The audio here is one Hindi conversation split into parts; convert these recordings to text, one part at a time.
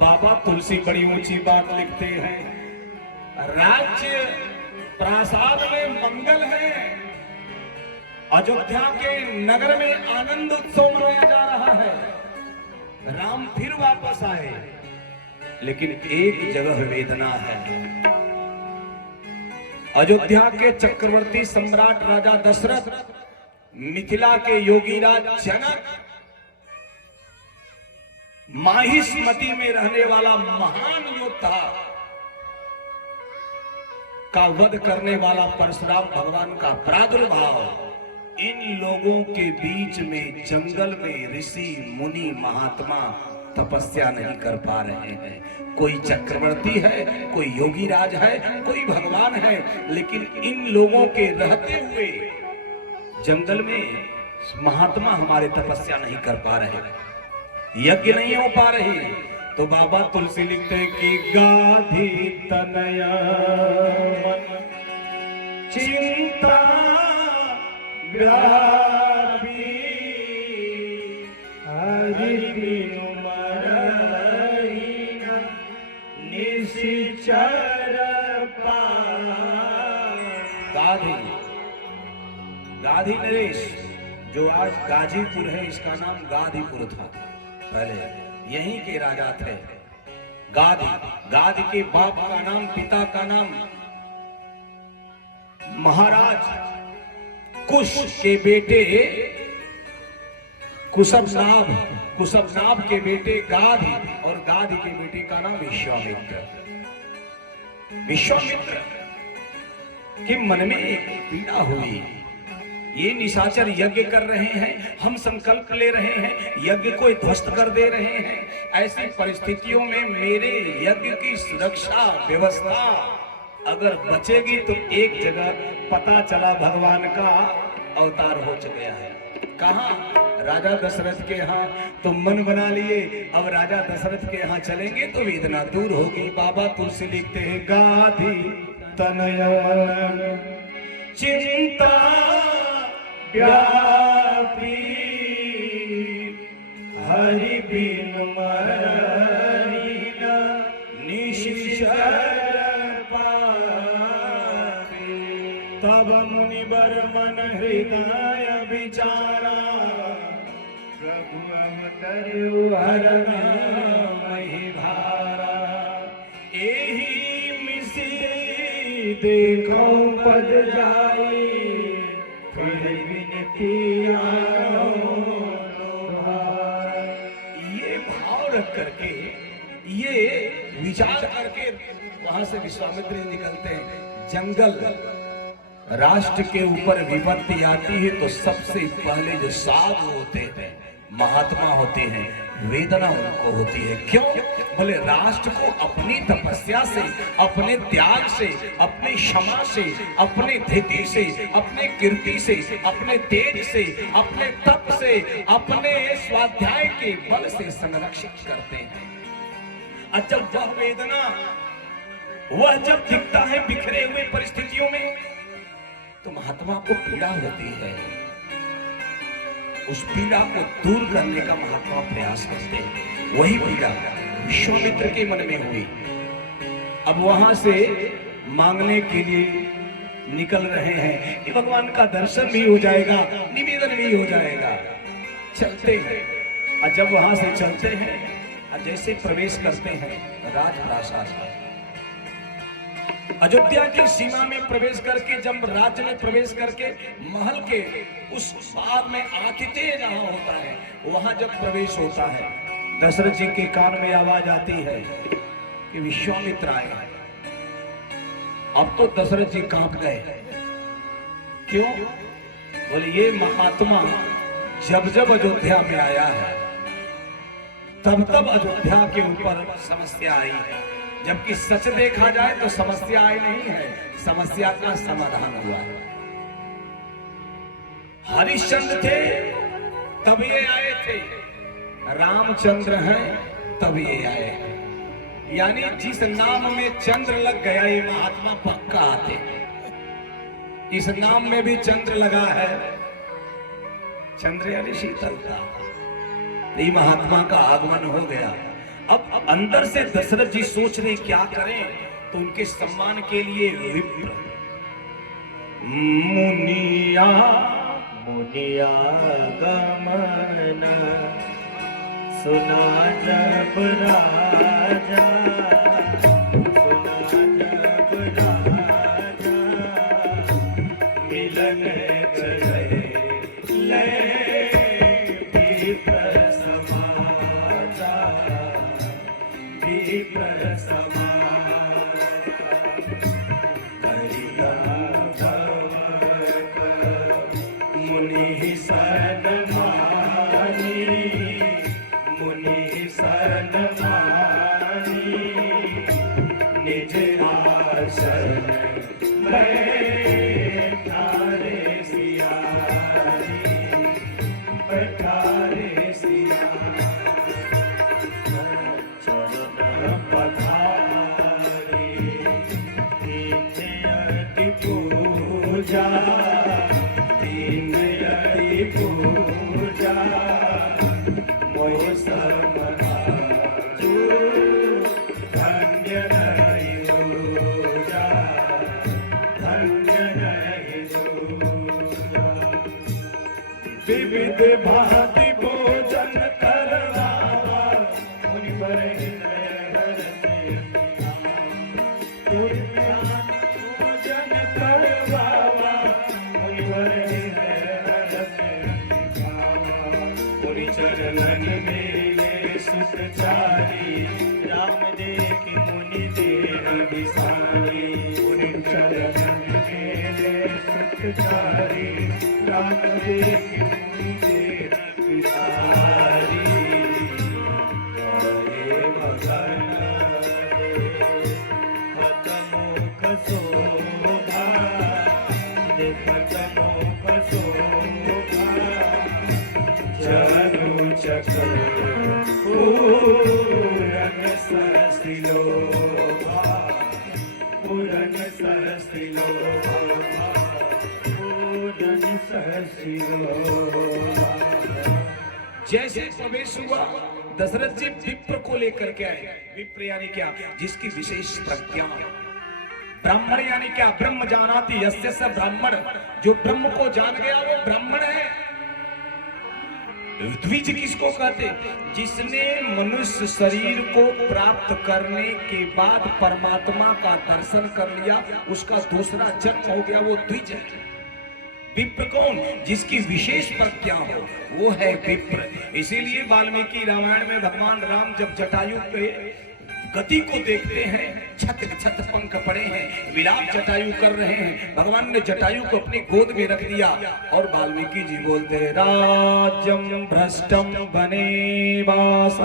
बाबा तुलसी बड़ी ऊंची बात लिखते हैं, राज्य प्रासाद में मंगल है, अयोध्या के नगर में आनंद उत्सव मनाया जा रहा है, राम फिर वापस आए, लेकिन एक जगह वेदना है। अयोध्या के चक्रवर्ती सम्राट राजा दशरथ, मिथिला के योगीराज जनक, माहिष्मती में रहने वाला महान योद्धा का वध करने वाला परशुराम भगवान का प्रादुर्भाव, इन लोगों के बीच में जंगल में ऋषि मुनि महात्मा तपस्या नहीं कर पा रहे हैं। कोई चक्रवर्ती है, कोई योगीराज है, कोई भगवान है, लेकिन इन लोगों के रहते हुए जंगल में महात्मा हमारे तपस्या नहीं कर पा रहे, यज्ञ नहीं हो पा रही। तो बाबा तुलसी लिखते कि गाधी तनया मन चिंता व्यापी हरि बिनु मरहि न निशिचर गाधी, गाधी नरेश जो आज गाजीपुर है, इसका नाम गाधीपुर था, पहले यहीं के राजा थे। गाधी, गाधी के बाप का नाम, पिता का नाम महाराज कुश के बेटे कुशबनाभ, कुशबनाभ के बेटे गाधी, और गाधी के बेटे का नाम विश्वामित्र। विश्वामित्र के मन में एक पीड़ा हुई, ये निशाचर यज्ञ कर रहे हैं, हम संकल्प ले रहे हैं, यज्ञ को ध्वस्त कर दे रहे हैं। ऐसी परिस्थितियों में मेरे यज्ञ की सुरक्षा व्यवस्था अगर बचेगी तो एक जगह पता चला भगवान का अवतार हो चुका है। कहाँ? राजा दशरथ के यहाँ। तो मन बना लिए, अब राजा दशरथ के यहाँ चलेंगे तो वेदना दूर होगी। बाबा तुलसी लिखते हैं गाधी तनय मन चिंता व्यापी हरि बिनु मरहि न निशिचर पापी। तब मुनिवर मन हृदय विचारा प्रभु अवतरु हरन महि भारा। एहि मिसि देखो पद जाई ये भाव रख करके, ये विचार करके वहां से विश्वामित्र निकलते हैं। जंगल राष्ट्र के ऊपर विपत्ति आती है तो सबसे पहले जो साधु होते हैं, महात्मा होते हैं, वेदना उनको होती है। क्यों? बोले राष्ट्र को अपनी तपस्या से, अपने त्याग से, अपने क्षमा से, अपने धैर्य से, अपने कीर्ति से, अपने तेज से, अपने तप से, अपने स्वाध्याय के बल से संरक्षित करते हैं। और जब वह वेदना, वह जब दिखता है बिखरे हुए परिस्थितियों में, तो महात्मा को पीड़ा होती है। उस पीड़ा को दूर करने का महात्मा प्रयास करते हैं। वही पीड़ा विश्वामित्र के मन में हुई। अब वहां से मांगने के लिए निकल रहे हैं कि भगवान का दर्शन भी हो जाएगा, निवेदन भी हो जाएगा। चलते हैं, और जब वहां से चलते हैं और जैसे प्रवेश करते हैं राजप्रासाद, अयोध्या की सीमा में प्रवेश करके, जब राज्य में प्रवेश करके महल के उस बाग में आतिथ्य जहां होता है, वहां जब प्रवेश होता है, दशरथ जी के कान में आवाज आती है कि विश्वामित्र आए हैं। अब तो दशरथ जी कांप गए। क्यों? बोले ये महात्मा जब जब अयोध्या में आया है, तब तब अयोध्या के ऊपर समस्या आई है, जबकि सच देखा जाए तो समस्या आई नहीं है, समस्या का समाधान हुआ है। हरिश्चंद्र थे तब ये आए थे, रामचंद्र हैं तब ये आए हैं। यानी जिस नाम में चंद्र लग गया ये महात्मा पक्का आते। इस नाम में भी चंद्र लगा है, चंद्र यानी शीतलता। ये महात्मा का आगमन हो गया। अब अंदर से दशरथ जी सोच रहे क्या करें, तो उनके सम्मान के लिए विप्र मुनिया मुनिया गमन सुना जब राजा, सुना जब राजा मिलन चले ले विप्र समाजा, विप्र समाजा करिता मुनि सन्मानी, मुनि सन्मानी निज आसन बैठारे सियारी, बैठारे सियारी चरण पधारे नित्य पूजा, पूजा मौसम जो धन्य नहीं दूजा, धन्य नहीं दूजा विविध भांति भोजन करवावा मुनि बर हृदय से भोजन करवावा मुनि बर चरणन मेरे सुखचारी, राम देख मुनि देह विसारी, मुनि चरणन मेरे सुखचारी, राम देख मुनि देह विसारी हरे मगन खतमुख शोभा, खतमुख शोभा चरु चक्र पूरन सरसिलोभा, पूरन सरसिलोभा, पूरन सरसिलोभा। जैसे प्रवेश हुआ दशरथ जी विप्र को लेकर के आए। विप्र यानी क्या? जिसकी विशेष प्रज्ञा। ब्राह्मण यानी क्या? ब्रह्म जानाति यस्य स ब्राह्मण, जो ब्रह्म को जान गया वो ब्राह्मण है। द्विज किसको कहते? जिसने मनुष्य शरीर को प्राप्त करने के बाद परमात्मा का दर्शन कर लिया, उसका दूसरा जन्म हो गया, वो द्विज है। विप्र कौन? जिसकी विशेष प्रज्ञा हो, वो है विप्र। इसीलिए वाल्मीकि रामायण में भगवान राम जब जटायु के गति को देखते हैं, छत छत पंख पड़े हैं, विलाप जटायु कर रहे हैं, भगवान ने जटायु को अपनी गोद में रख दिया और वाल्मीकि जी बोलते हैं, राज्यम भ्रष्टम बने वास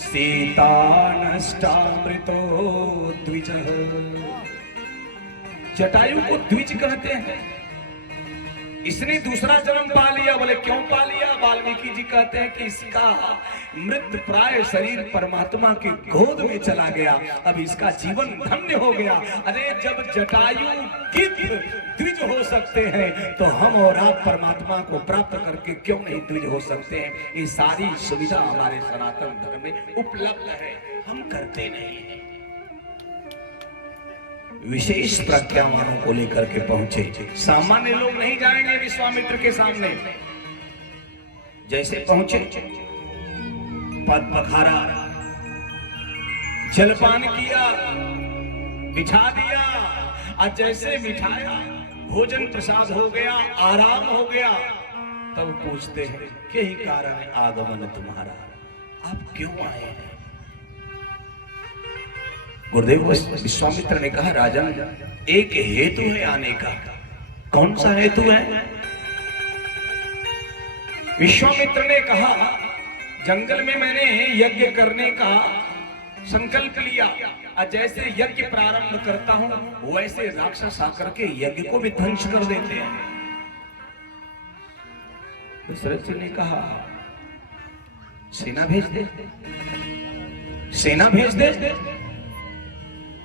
सीता नष्टामृतो द्विज। जटायु को द्विज कहते हैं। इसने दूसरा जन्म पा लिया। बोले क्यों पा लिया? वाल्मीकि जी कहते हैं कि इसका मृत प्राय शरीर परमात्मा की गोद में चला गया, अब इसका जीवन धन्य हो गया। अरे जब जटायु द्विज हो सकते हैं तो हम और आप परमात्मा को प्राप्त करके क्यों नहीं द्विज हो सकते हैं? ये सारी सुविधा हमारे सनातन धर्म में उपलब्ध है, हम करते नहीं हैं। विशेष प्रज्ञावानों को लेकर के पहुंचे। सामान्य लोग नहीं जाएंगे विश्वामित्र के सामने। जैसे पहुंचे, पद पखारा, जलपान किया, बिठा दिया, और जैसे बिठाया, भोजन प्रसाद हो गया, आराम हो गया, तब पूछते हैं यही कारण है आगमन तुम्हारा, आप क्यों आए हैं? गुरुदेव विश्वामित्र ने कहा, राजन एक हेतु है आने का। कौन सा हेतु है? विश्वामित्र ने कहा, जंगल में मैंने यज्ञ करने का संकल्प लिया, और जैसे यज्ञ प्रारंभ करता हूं वैसे राक्षस आकर के यज्ञ को भी ध्वंस कर देते हैं। दशरथ जी ने कहा, सेना भेज दे, सेना भेज दे।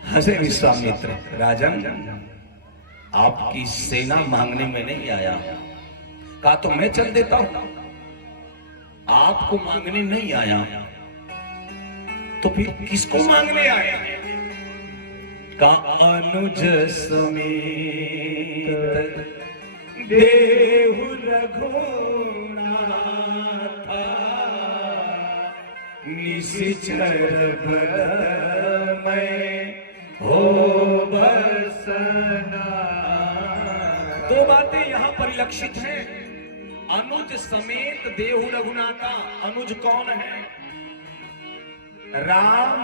हंसे विश्वामित्र, राजन आपकी सेना मांगने में नहीं आया। कहा तो मैं चल देता हूं, आपको मांगने नहीं आया। तो फिर किसको मांगने आया? का अनुज समेत देहु रघुनाथा निशिचर बलमय हो बसना। दो बातें यहां परिलक्षित हैं। अनुज समेत देहु रघुनाथा। अनुज कौन है? राम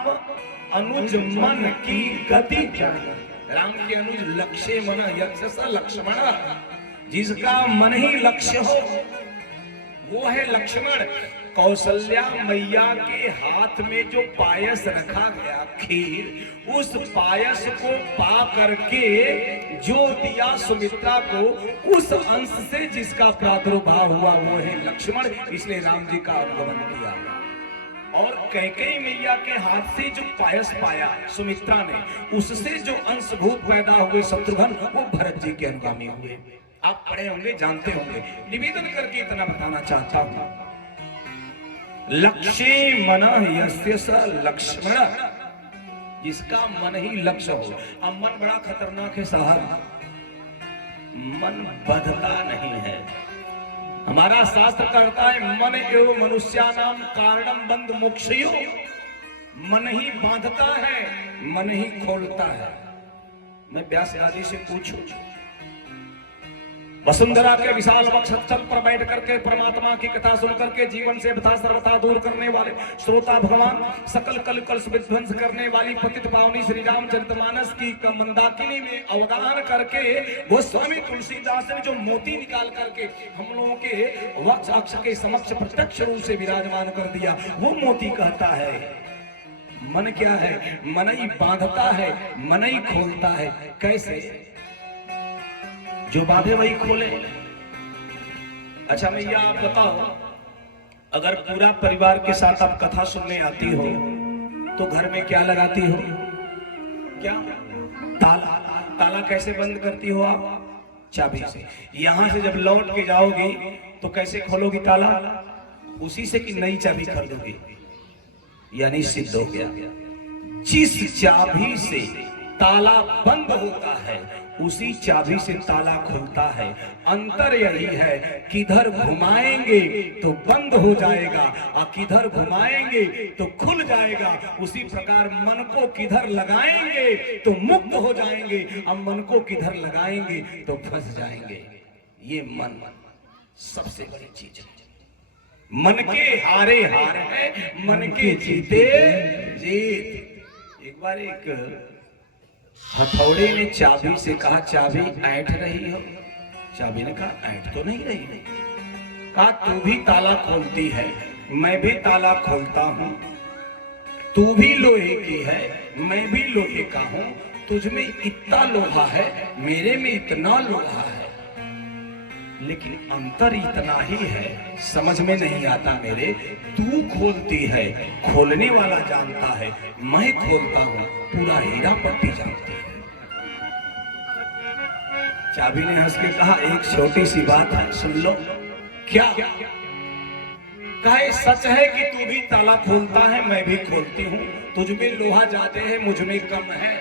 अनुज मन की गति जान। राम के अनुज लक्ष्य मन यक्ष लक्ष्मण। जिसका मन ही लक्ष्य हो वो है लक्ष्मण। कौशल्या मैया के हाथ में जो पायस रखा गया खीर, उस पायस को पा करके जो दिया सुमित्रा को, उस अंश से जिसका प्रादुर्भाव हुआ वो है लक्ष्मण। इसलिए राम जी का आगमन किया। और कैकेयी मैया के हाथ से जो पायस पाया सुमित्रा ने, उससे जो अंशभूत पैदा हुए शत्रुघ्न, वो भरत जी के अनुगामी हुए। आप पढ़े होंगे, जानते होंगे। निवेदन करके इतना बताना चाहता हूं, लक्ष्य मन यस्य स लक्ष्मण। जिसका मन ही लक्ष्य हो। अब मन बड़ा खतरनाक है साहब, मन बंधता नहीं है। हमारा शास्त्र कहता है मन एवं मनुष्यानाम कारणम बंध मोक्षयो। मन ही बांधता है, मन ही खोलता है। मैं व्यास दादी से पूछूं, वसुंधरा के विशाल वक्षस्थल पर बैठ करके परमात्मा की कथा सुन करके जीवन से व्यथा सर्वथा दूर करने वाले श्रोता भगवान, सकल कलुष विध्वंस करने वाली पतित पावनी श्री रामचरितमानस की मंदाकिनी में अवगाहन करके गोस्वामी तुलसीदास ने जो मोती निकाल करके हम लोगों के वक्ष अक्ष के समक्ष प्रत्यक्ष रूप से विराजमान कर दिया, वो मोती कहता है मन क्या है? मन ही बांधता है, मन ही खोलता है। कैसे? जो बांधे वही खोले। अच्छा भैया आप बताओ, अगर पूरा परिवार के साथ आप कथा सुनने आती हो तो घर में क्या लगाती हो? क्या? ताला। ताला कैसे बंद करती हो आप? चाबी से। यहां से जब लौट के जाओगी तो कैसे खोलोगी ताला? उसी से कि नई चाबी खरीदोगी? यानी सिद्ध हो गया, जिस चाबी से ताला बंद होता है उसी चाबी से ताला खुलता है। अंतर यही है, किधर घुमाएंगे तो बंद हो जाएगा और किधर घुमाएंगे तो खुल जाएगा। उसी प्रकार मन को किधर लगाएंगे तो मुक्त हो जाएंगे, अब मन को किधर लगाएंगे तो फंस जाएंगे। ये मन सबसे बड़ी चीज है। मन के हारे हार है, मन के जीते जीत। एक बार एक हथौड़े ने चाबी से कहा, चाबी ऐंठ रही हो? चाबी ने कहा ऐंठ तो नहीं रही। कहा तू भी ताला खोलती है, मैं भी ताला खोलता हूं। तू भी लोहे की है, मैं भी लोहे का हूं। तुझ में इतना लोहा है, मेरे में इतना लोहा है, लेकिन अंतर इतना ही है, समझ में नहीं आता मेरे। तू खोलती है, खोलने वाला जानता है, मैं खोलता हूं, पूरा हीरा पट्टी जानती है। चाबी ने हंस के कहा एक छोटी सी बात है, सुन लो। क्या? कहे सच है कि तू भी ताला खोलता है, मैं भी खोलती हूं। तुझ में लोहा ज्यादा है, मुझ में कम है।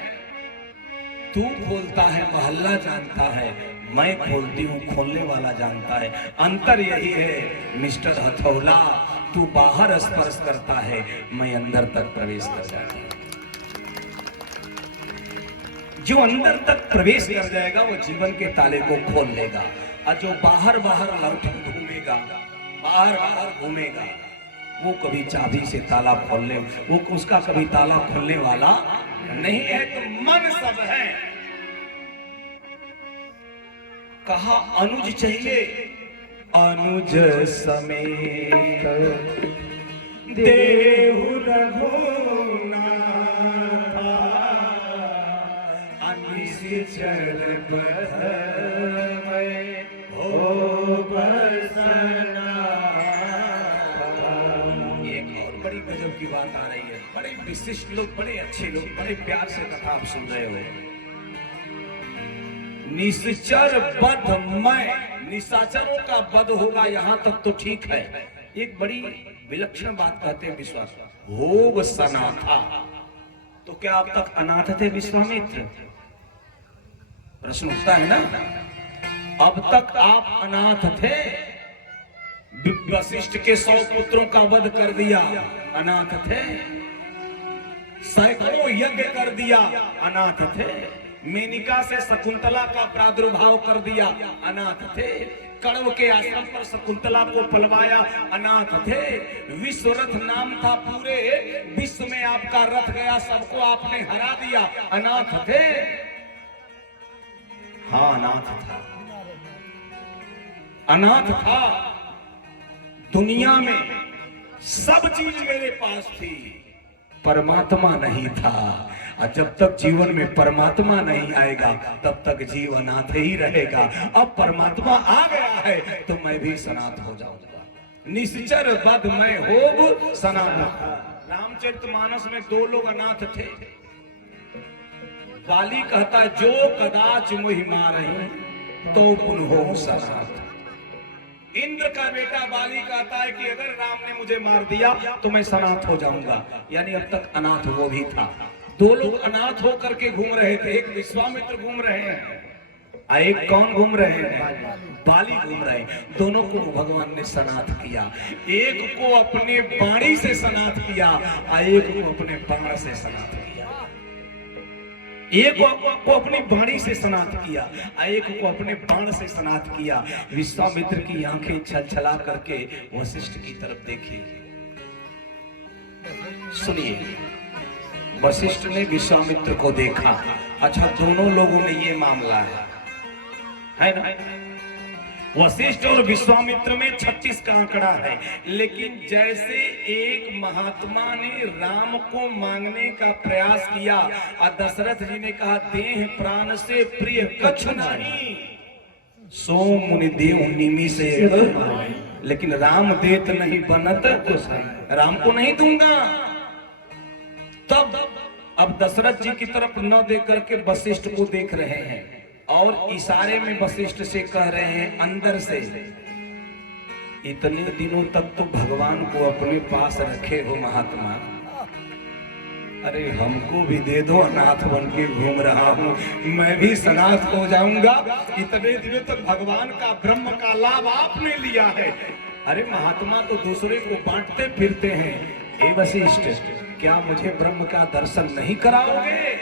तू खोलता है, मोहल्ला जानता है, मैं खोलती हूँ, खोलने वाला जानता है। अंतर यही है मिस्टर हथौला, तू बाहर स्पर्श करता है, मैं अंदर तक प्रवेश कर जाता हूं। जो अंदर तक प्रवेश कर जाएगा वो जीवन के ताले को खोल लेगा, और जो बाहर बाहर घूमेगा, बाहर बाहर घूमेगा, वो कभी चाबी से ताला खोलने, वो उसका कभी ताला खोलने वाला नहीं है। तो मन सब है। कहा अनुज चाहिए, अनुज समेत देहु रघुनाथा निशिचर बलमय हो बसना। एक और बड़ी गजब की बात आ रही है। बड़े विशिष्ट लोग, बड़े अच्छे लोग, बड़े प्यार से कथा आप सुन रहे हो। निश्चर बधमय, निशाचरों का वध होगा, यहां तक तो ठीक है। एक बड़ी विलक्षण बात कहते हैं विश्वास, होव सनाथा। तो क्या अब तक अनाथ थे विश्वामित्र? प्रश्न उठता है ना। अब तक आप अनाथ थे। वशिष्ठ के 100 पुत्रों का वध कर दिया, अनाथ थे। सैकड़ों यज्ञ कर दिया, अनाथ थे। मेनिका से शकुंतला का प्रादुर्भाव कर दिया, अनाथ थे। कण्व के आश्रम पर शकुंतला को पलवाया, अनाथ थे। विश्वरथ नाम था, पूरे विश्व में आपका रथ गया, सबको आपने हरा दिया, अनाथ थे। हाँ, अनाथ था, अनाथ था। दुनिया में सब चीज मेरे पास थी, परमात्मा नहीं था। और जब तक जीवन में परमात्मा नहीं आएगा तब तक जीव अनाथ ही रहेगा। अब परमात्मा आ गया है तो मैं भी सनाथ हो जाऊंगा। निश्चर बद मैं होब सनाथ। रामचरितमानस में 2 लोग अनाथ थे। बाली कहता जो कदाच मुहि मारहि तो पुन हो सनाथ। इंद्र का बेटा बाली कहता है कि अगर राम ने मुझे मार दिया तो मैं सनाथ हो जाऊंगा। यानी अब तक अनाथ वो भी था। 2 लोग अनाथ होकर के घूम रहे थे। एक विश्वामित्र घूम रहे हैं, एक कौन घूम रहे हैं? बाली घूम रहे हैं। दोनों को भगवान ने सनाथ किया। एक को अपने वाणी से सनाथ किया, एक को अपने बाण से सनाथ किया। एक को अपनी वाणी से सनाथ किया, एक को अपने बाण से सनाथ किया। विश्वामित्र की आंखें छलछला करके वशिष्ठ की तरफ देखी। सुनिए, वशिष्ठ ने विश्वामित्र को देखा। अच्छा, दोनों लोगों में ये मामला है ना? वशिष्ठ और विश्वामित्र में 36 का आंकड़ा है। लेकिन जैसे एक महात्मा ने राम को मांगने का प्रयास किया और दशरथ जी ने कहा देह प्राण से प्रिय कछु नहीं, सो मुनि देव निमि से, लेकिन राम देत नहीं बनत, राम को नहीं दूंगा। तब अब दशरथ जी की तरफ न देख करके वशिष्ठ को देख रहे हैं और इशारे में वशिष्ठ से कह रहे हैं अंदर से, इतने दिनों तक तो भगवान को अपने पास रखे हो महात्मा, अरे हमको भी दे दो, अनाथ बन के घूम रहा हूँ, मैं भी सनाथ हो जाऊंगा। इतने दिनों तक भगवान का ब्रह्म का लाभ आपने लिया है, अरे महात्मा तो दूसरे को बांटते फिरते हैं। हे वशिष्ठ, क्या मुझे ब्रह्म का दर्शन नहीं कराओगे?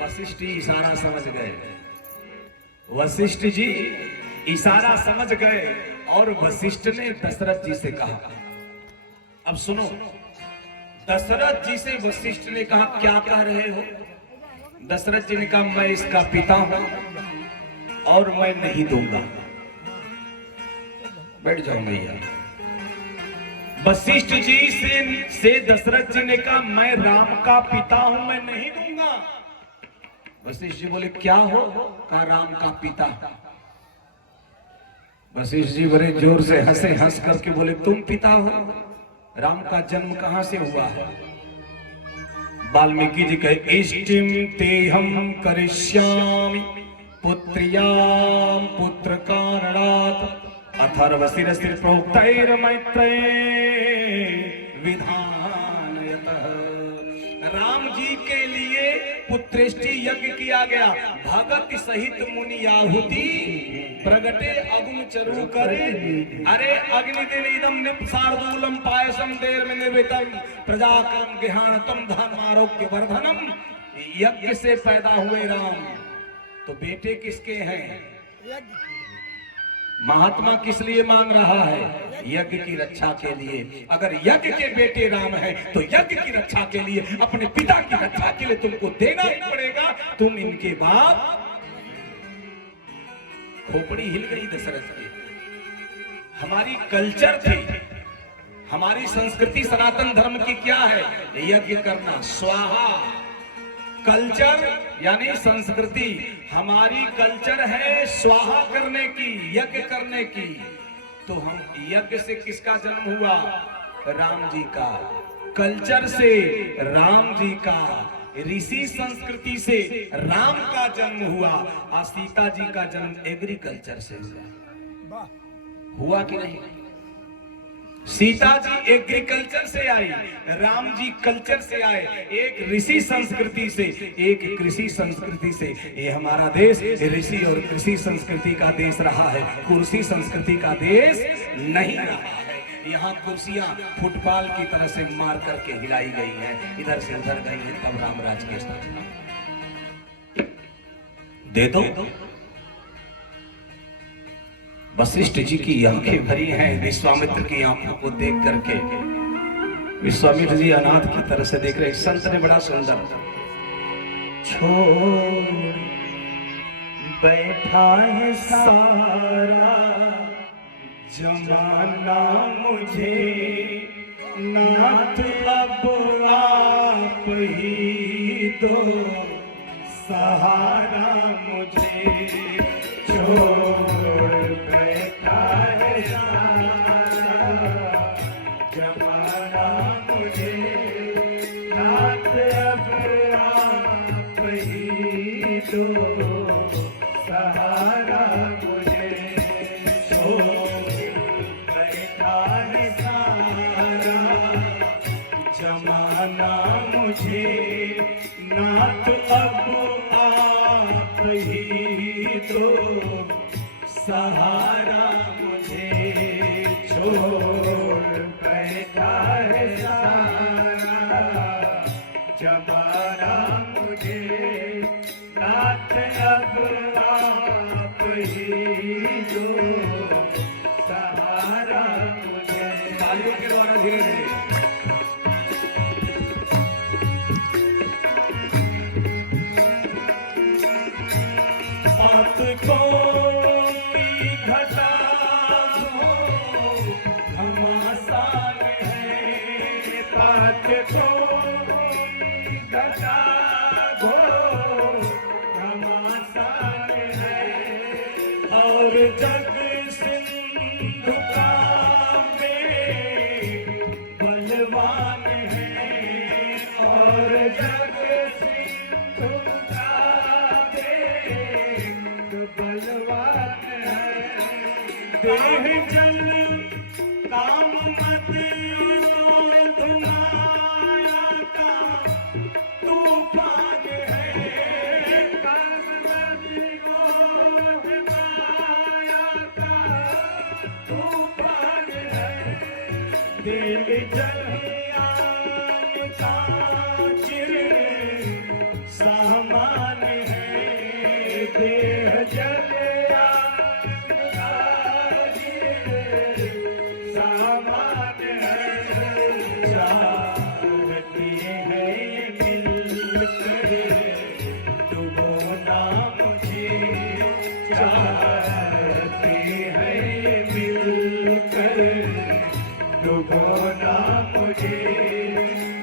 वशिष्ठ जी इशारा समझ गए। वशिष्ठ जी इशारा समझ गए और वशिष्ठ ने दशरथ जी से कहा, अब सुनो, दशरथ जी से वशिष्ठ ने कहा क्या कह रहे हो? दशरथ जी ने कहा मैं इसका पिता हूं और मैं नहीं दूंगा। बैठ जाओ भैया। वशिष्ठ जी से दशरथ जी ने कहा मैं राम का पिता हूं, मैं नहीं दूंगा। वशिष्ठ जी बोले क्या हो? कहा राम का पिता। वशिष्ठ जी बड़े जोर से हंसे, हंस करके बोले तुम पिता हो? राम का जन्म कहां से हुआ है? वाल्मीकि जी कहे इष्टिम ते हम करिष्यामि पुत्र्याम पुत्र कारणात् अथर्व शिरसिर प्रोक्तैर मैत्रेय विधानयतः। राम जी के लिए पुत्रेष्टि यज्ञ किया गया। भगत सहित मुनि आहुति प्रगटे अग्नि चरु करे। अरे अग्निदेव इदम निप्सार्दूलम पायसम देर में निर्वितम प्रजाकर्म गृहाणतम धर्म आरोग्य वर्धनम। यज्ञ से पैदा हुए राम, तो बेटे किसके हैं? महात्मा किस लिए मांग रहा है? यज्ञ की रक्षा के लिए। अगर यज्ञ के बेटे राम हैं तो यज्ञ की रक्षा के लिए, अपने पिता की रक्षा के लिए तुमको देना ही पड़ेगा। तुम इनके बाप। खोपड़ी हिल गई दशरथ की। हमारी कल्चर थी, हमारी संस्कृति सनातन धर्म की क्या है? यज्ञ करना, स्वाहा। कल्चर यानी संस्कृति, हमारी कल्चर है स्वाहा करने की, यज्ञ करने की। तो हम यज्ञ से किसका जन्म हुआ? राम जी का। कल्चर से राम जी का, ऋषि संस्कृति से राम का जन्म हुआ। और सीता जी का जन्म एग्रीकल्चर से हुआ कि नहीं? सीता जी एग्रीकल्चर से आई, राम जी कल्चर से आए, एक ऋषि संस्कृति से, एक कृषि संस्कृति से। ये हमारा देश ऋषि और कृषि संस्कृति का देश रहा है, कुर्सी संस्कृति का देश नहीं रहा है। यहाँ कुर्सियां फुटबॉल की तरह से मार करके हिलाई गई हैं, इधर से उधर गई हैं, तब रामराज के स्थापना। दे दो। वशिष्ठ जी की आंखें भरी हैं विश्वामित्र की आंखों को देख करके। विश्वामित्र जी अनाथ की तरह से देख रहे। संत ने बड़ा सुंदर छोड़ बैठा है सारा जमाना मुझे, नाथ अब आप ही दो सहारा मुझे। छोड़ बैठा है सारा जमाना मुझे, नाथ अब आप ही दो सहारा मुझे। छोड़ बैठा है सारा जमाना मुझे, नाथ अब आप ही दो सहारा मुझे। छोड़ बैठा है सारा जमाना मुझे, नाथ अब आप ही दो सहारा मुझे। तालियों के द्वारा धीरे धीरे आप कोई घटा हो घमासान है, पात कोई घटा हो घमासान है। और जग सिंधु का में बलवान है, और जग सिंधु का बलवान है। देह जल काम मत धुमाया का तूफान है, काम मत माया का तूफान है। दिल जलियान का चिर सामान है, देह जलियान का चिर सामान है। चाहती है ये मिलकर डुबोना मुझे, चाहती है ये मिलकर डुबोना मुझे।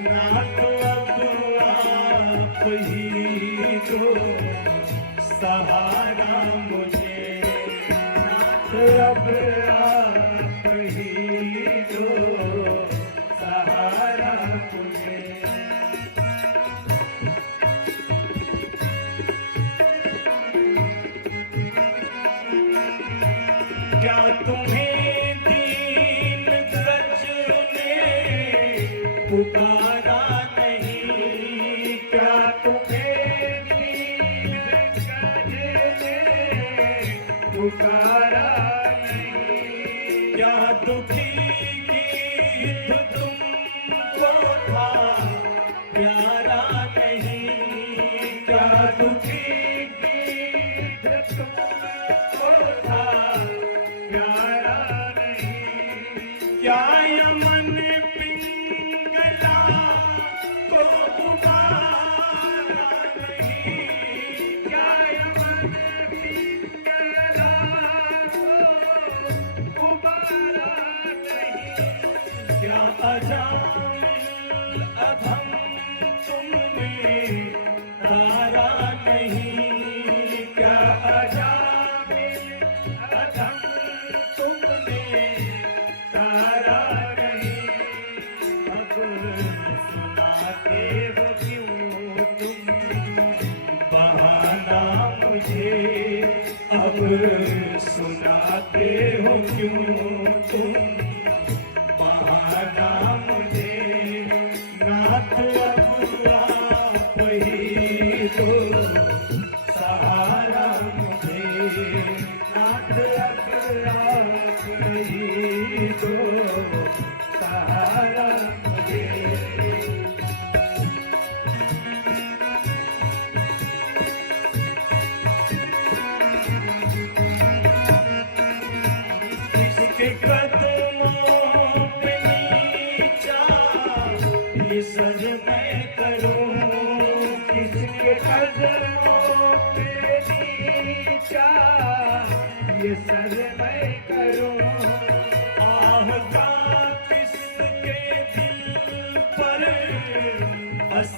ना तो अब आप ही दो सहारा मुझे, ना तो अब आप ही दो सहारा मुझे। क्या तुम्हें दीन गज ने पुकारा नहीं, क्या तुम्हें दीन गज ने पुकारा नहीं। क्या दुखी गीत तुमको था प्यारा नहीं, क्या दुखी गीत तुमको था प्यारा नहीं। क्या यमन पिंगला को उबारा नहीं, क्या यमन पिंगला को उबारा नहीं। क्या अजामिल अधम तुमने तारा नहीं, क्या अजामिल अधम तुमने तारा नहीं। अब सुनाते हो क्यों तुम बहाना मुझे, अब सुनाते हो क्यों तुम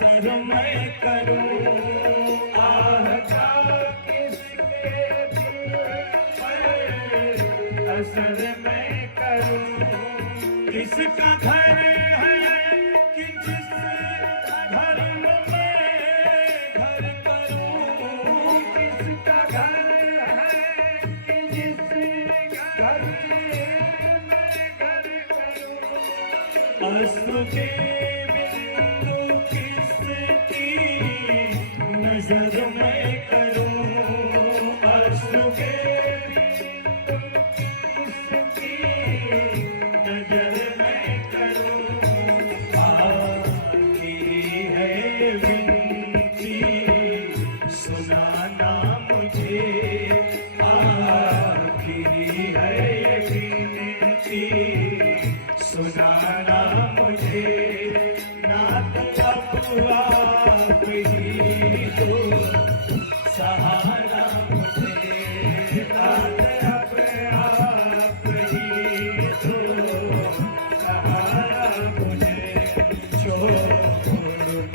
असर मैं करूं, आह क्या किसके दिल पर असर मैं करूं। किसका घर है कि जिस घर में मैं घर करूं, किसका घर है कि जिस घर में मैं घर करूं। अश्रु के बिंदु किसकी नजर मैं करूं, अश्रु के बिंदु किसकी नजर मैं करूं। आखिरी है विनती सुनाना मुझे, आखिरी है विनती सुनाना मुझे। नात अब आप ही दो सहारा मुझे, नात अब आप ही दो सहारा मुझे। छोड़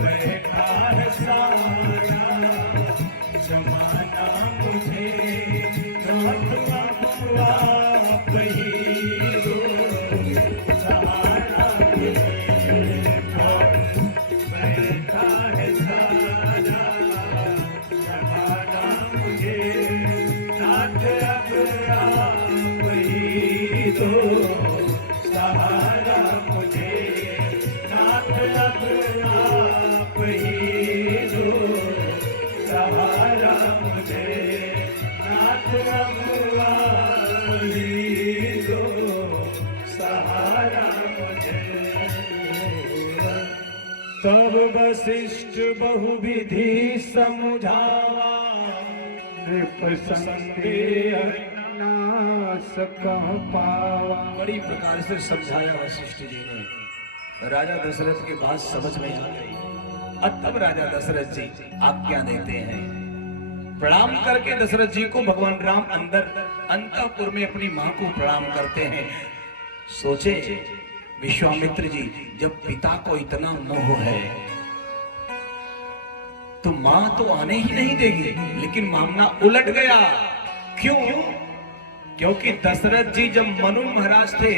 बैठा है सारा जमाना मुझे, नात अब आप ही दो सहारा मुझे। बैठा है सारा जमाना मुझे, नाथ अब आप ही दो सहारा मुझे, नाथ अब आप ही दो सहारा मुझे, नाथ अब आप ही दो सहारा मुझे। तब वशिष्ठ बहुविधि समझावा, नृप संदेह नाश कह पावा। बड़ी प्रकार से समझाया वशिष्ठ जी ने। राजा दशरथ की बात समझ में आ गई। अब तब राजा दशरथ जी आज्ञा देते हैं। प्रणाम करके दशरथ जी को भगवान राम अंदर अंतःपुर में अपनी मां को प्रणाम करते हैं। सोचे विश्वामित्र जी, जब पिता को इतना मोह है तो मां तो आने ही नहीं देगी, लेकिन मामला उलट गया। क्यों? क्योंकि दशरथ जी जब मनु महाराज थे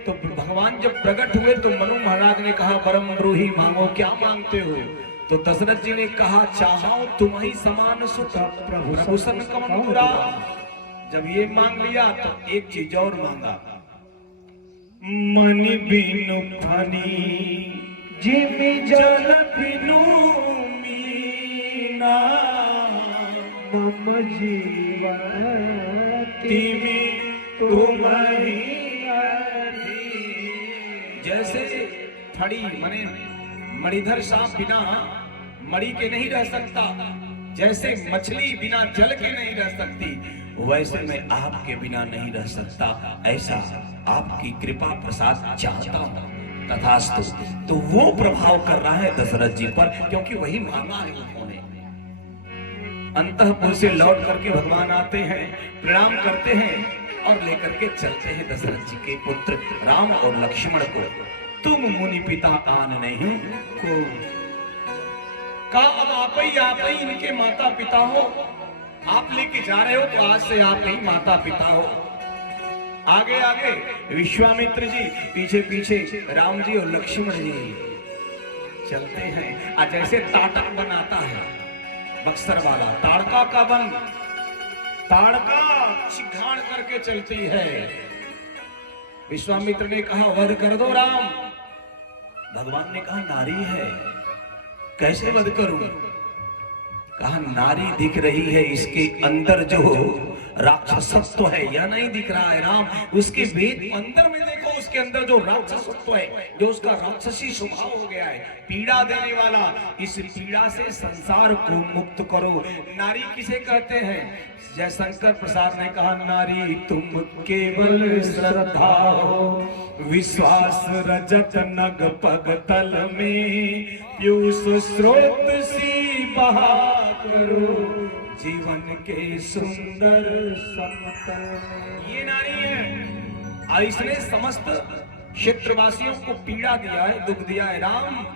तो भगवान जब प्रकट हुए तो मनु महाराज ने कहा, परम ब्रूहि मांगो, क्या मांगते हो? तो दशरथ जी ने कहा, चाहो तुम्हारी समान सुख प्रभु सन कमन पुरा। जब ये मांग लिया तो एक चीज और मांगा, मनि बिनु फनी जिमि जल बिनु मीना, मम जीवन तिमि तुम्हारी अधीन। जैसे फड़ी मने मणिधर सांप बिना मणि के नहीं रह सकता, जैसे मछली बिना जल के नहीं रह सकती, वैसे मैं आपके बिना नहीं रह सकता। ऐसा आपकी कृपा प्रसाद चाहता हूं, तथास्तु। तो वो प्रभाव कर रहा है दशरथ जी पर, क्योंकि वही मांगा है उन्होंने। अंतःपुर से लौट करके भगवान आते हैं, प्रणाम करते हैं और लेकर के चलते हैं दशरथ जी के पुत्र राम और लक्ष्मण को। तुम मुनि पिता आन नहीं को, का अब आप ही इनके माता पिता हो। आप लेके जा रहे हो तो आज से आप ही माता पिता हो। आगे आगे विश्वामित्र जी, पीछे पीछे राम जी और लक्ष्मण जी चलते हैं। आज जैसे ताटक बनाता है बक्सर वाला, ताड़का का बन, ताड़का चिघाड़ करके चलती है। विश्वामित्र ने कहा, वध कर दो राम। भगवान ने कहा, नारी है, कैसे वध करूं? कहा, नारी दिख रही है, इसके अंदर जो राक्षसत्व है यह नहीं दिख रहा है राम। उसके वेद अंदर में देखो, उसके अंदर जो राक्षसत्व है, जो उसका राक्षसी स्वभाव हो गया है, पीड़ा देने वाला, इस पीड़ा से संसार को मुक्त करो। नारी किसे कहते हैं? जयशंकर प्रसाद ने कहा, नारी तुम केवल श्रद्धा हो, विश्वास रजत नग पग तल में, पीयूष स्रोत सी बहा करो, जीवन के सुंदर समतल में। ये नारी है और इसने समस्त क्षेत्रवासियों को पीड़ा दिया है, दुख दिया है राम।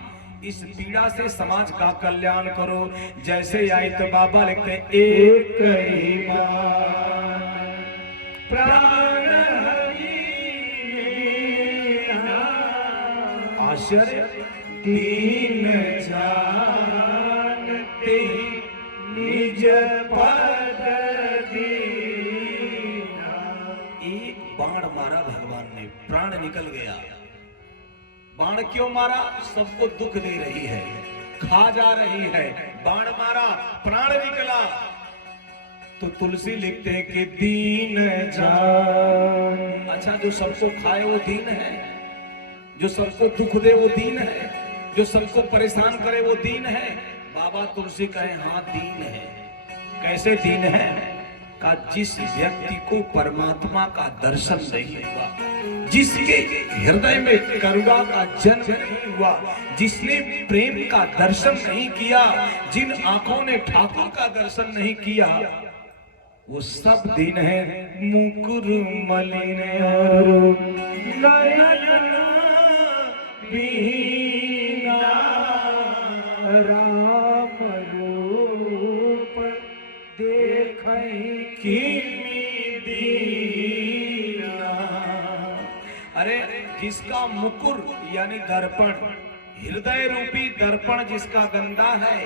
इस पीड़ा से समाज का कल्याण करो। जैसे आई तो बाबा लिखते हैं, एक ही बार प्राण हरिना आश्चर्य दीन जानते निज पद दीना। एक बाण मारा भगवान ने, प्राण निकल गया। बाण क्यों मारा? सबको दुख दे रही है, खा जा रही है, बाण मारा, प्राण निकला। तो तुलसी लिखते हैं कि दीन जान। अच्छा, जो सबको खाए वो दीन है, जो सबको दुख दे वो दीन है, जो सबको परेशान करे वो दीन है। बाबा तुलसी कहे हाँ दीन है। कैसे दीन है? का जिस व्यक्ति को परमात्मा का दर्शन नहीं हुआ, जिसके हृदय में करुणा का जन्म नहीं हुआ, जिसने प्रेम का दर्शन नहीं किया, जिन आंखों ने ठाकुर का दर्शन नहीं किया, वो सब दीन है। मुकुर मलिन और नयन बीना राम रूप देखै किमी दीना। अरे जिसका मुकुर यानी दर्पण, हृदय रूपी दर्पण जिसका गंदा है,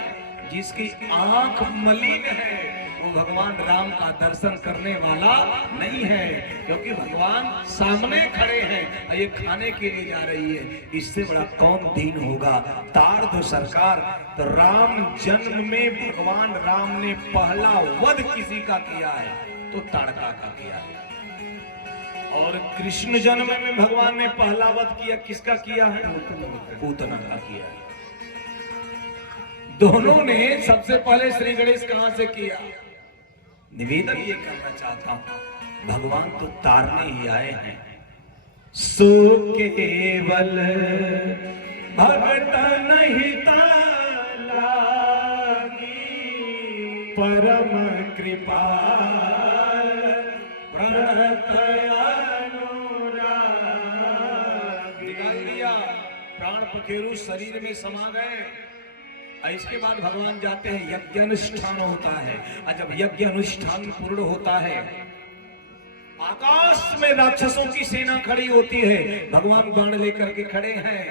जिसकी आंख मलिन है, वो भगवान राम का दर्शन करने वाला नहीं है। क्योंकि भगवान सामने खड़े हैं और ये खाने के लिए जा रही है। इससे बड़ा कौन दीन होगा? तार दो सरकार। तो राम जन्म में भगवान राम ने पहला वध किसी का किया है तो ताड़का का किया है। और कृष्ण जन्म में भगवान ने पहला वध किया, किसका किया है? पूतना का किया है। दोनों ने सबसे पहले श्री गणेश कहां से किया? निवेदन ये करना चाहता हूं, भगवान तो तारने ही आए हैं। सो केवल भगत नहीं लागी, परम कृपाल प्रणत अनुराग। निकाल दिया, प्राण पखेरु शरीर में समा गए। इसके बाद भगवान जाते हैं, यज्ञ अनुष्ठान होता है। और जब यज्ञ अनुष्ठान पूर्ण होता है, आकाश में राक्षसों की सेना खड़ी होती है। भगवान बाण लेकर के खड़े हैं।